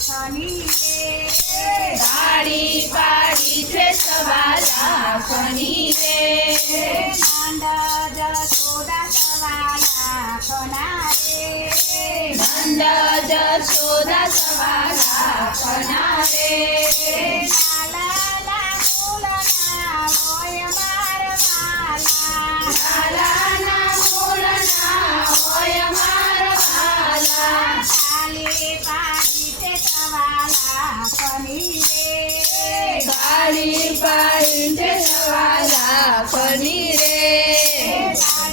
લાખની રે ગાડી પાડી છે સવા લાખની રે નંદ જશોદા સવા લાખના રે નંદ જશોદા સવા લાખના રે લાલાના મૂલના હોય મારવાલા લાલાના મૂળના હોય મારા વાલા તાલી પાડી તે સવા લાખની રે ગાડી પાડી છે સવા લાખની રે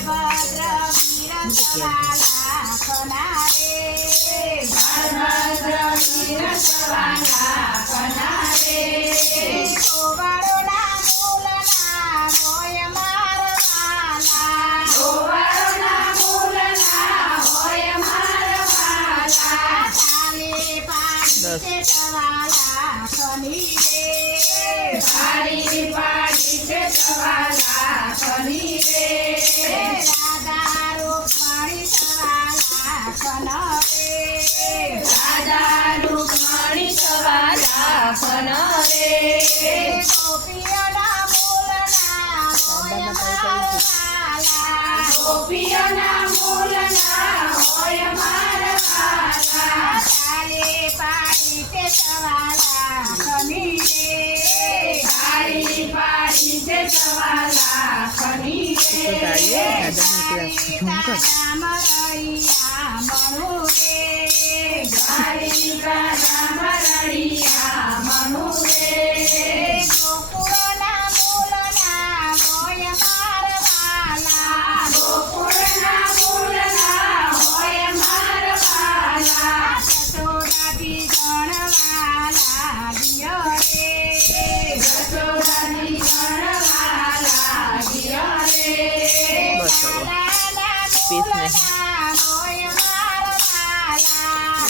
બાળભદ્ર વીર સવા લાખના રે બાળભદ્ર વીર સવા લાખના રે ગોવાળોના મૂલના હોય મારવાલા ગોવાળના મૂળના હોય મારા વાલા તાલી પાડી તે સવા લાખની રે ગાડી પાડી છે સવા લાખની રે રાધા રૂકમણી સવા લાખનો રે રાધા રૂકમણી સવા લાખનો રે ગોપીઓના મૂલના હોય મારવાલા ગોપીઓના મૂળના હોય મારા વાલા તાલી પાડી તે સવા લાખની રે ગાડી પાડી છે સવા લાખની રે દાદા મરૈયા મણું રે ગાડી કાના મરડિયા મનુ રે ગોકુળના મૂલના હોય મારવાલા ગોકુળના મૂળના હોય મારા વાલા જશોદાથી ગણવાલા દિયો રે જશોદાની ગણવાલા દિયો રે લાલાના મૂલના હોય મારવાલા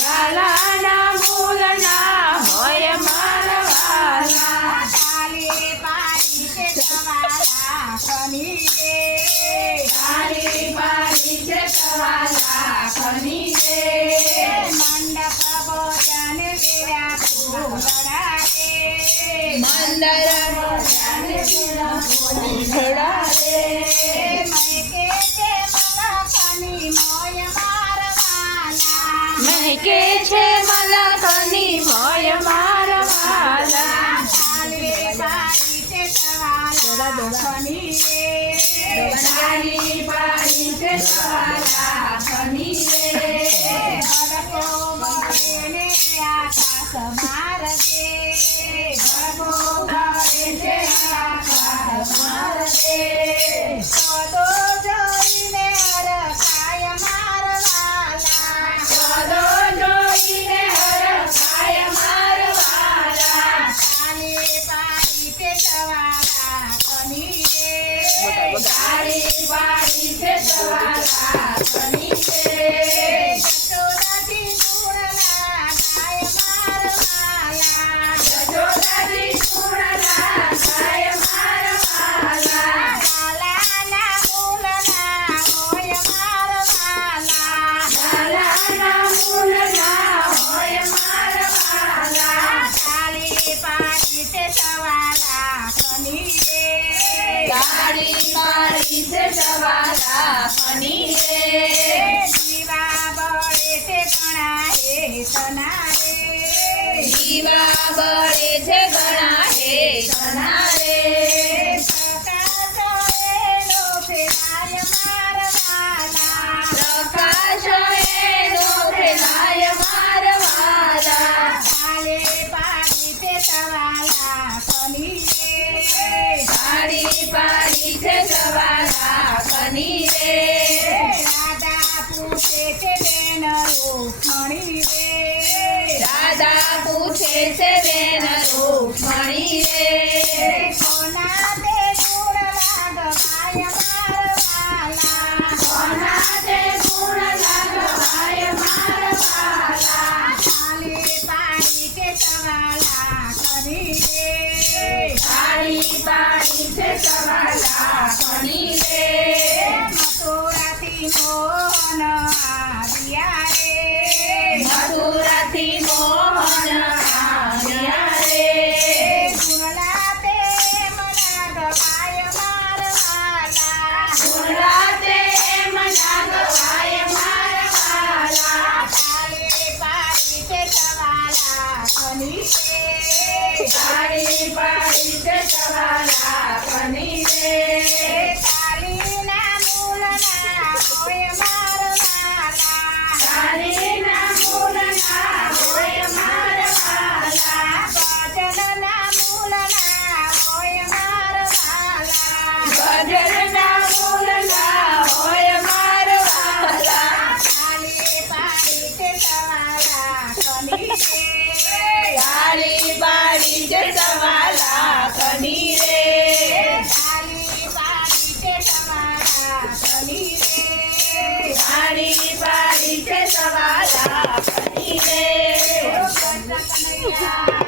લાલાના મૂળના હોય મારા વાલા તાલી પાડી તે સવા લાખની રે ગાડી પાડી છે સવા લાખની રે મંડપ ભોજન વેરા ફૂલડા રે મંદર ભજન ફૂલડા રે મૈકે તે મલકની મોય મારવાલા મહેકે છે મલકની મોય મારા વાલા તાલી પાડી તે સવા લાખની રે ગાડી પાડી છે સવા લાખની રે ભડકો બળેને આકાશ મારગે ભગો ભરે છે આકાશ મારગે સદો જોઈને હરખાય મારવાલા સદો જોઈને હરખાય મારા વાલા તાલી પાડી તે સવા લાખની રે ગાડી પાડી છે સવા લાખની રે જશોદાથી મૂળના ગાય મારવાલા જશોદાજી પૂર્ણા ગાય મારા વાલા લાલાના મૂળના હોય મારવાલા લાલાના મૂળના હોય મારા વાલા તાલી પાડી તે સવા લાખની રે ગાડી પાડી છે સવા લાખની રે જીવા બળે તે ગણા હેતના રે દીવા બળે છે ઘણા હેતના રે પ્રકાશ એનો ફેરાય મારવાલા પ્રકાશ એનો ફેલાય મારા વાલા તાલે પાડી તે સવા લાખની રે ગાડી પાડી છે સવા લાખની રે રાધા પૂછે છે બેન રૂકમણી રે દાદા પૂછે છે બેન રૂકમણી રે કોના તે ગુણ લાગવાય મારવાલા કોના તે ગુણ લાગવાય મારા વાલા તાલે પાડી તે સવા લાખની રે ગાડી પાડી છે સવા લાખની રે મથુરાથી મોહન આવ્યા રે મથુરાથી મોહન ખની રે તાળી પાડી છે સવા લાખની રે તાલીના મૂળના હોય મારવાલા તાળીના મૂળના હોય મારવાલા ભજનના મૂળના હોય મારવાલા ભજનના મૂળના હોય મારવાલા તાલી પાડી તે સવાલા ખની રે તાળી પાડી છે સવા લાખની રે તાલી પાડી તે સવાલા ખની રે તાળી પાડી છે સવા લાખની રે કૃષ્ણ કનૈયા